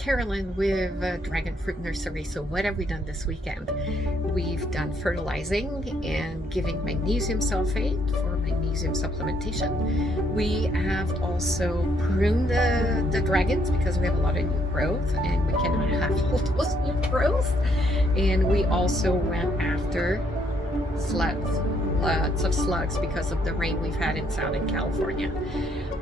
Carolyn with Dragon Fruit Nursery. So what have we done this weekend? We've done fertilizing and giving magnesium sulfate for magnesium supplementation. We have also pruned the dragons because we have a lot of new growth and we cannot have all those new growth. And we also went after slugs, lots of slugs because of the rain we've had in Southern California.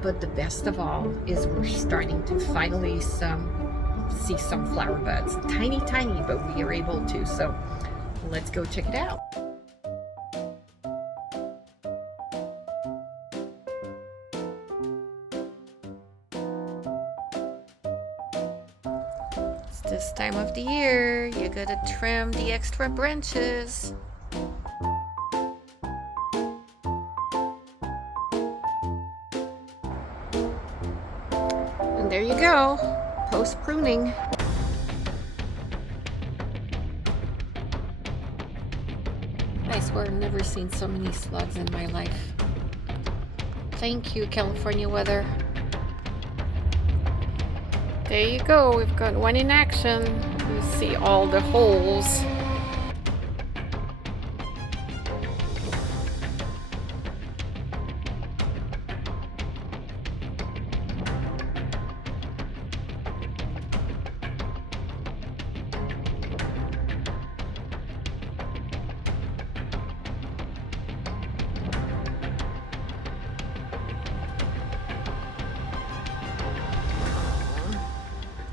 But the best of all is we're starting to finally see some flower buds. Tiny, but we are able to. So let's go check it out. It's this time of the year. You gotta trim the extra branches. And there you go, post pruning. I swear I've never seen so many slugs in my life. Thank you, California weather. There you go, we've got one in action. You see all the holes.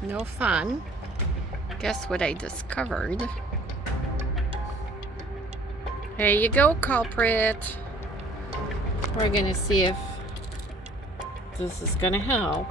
No fun. Guess what I discovered? There you go, culprit. We're gonna see if this is gonna help.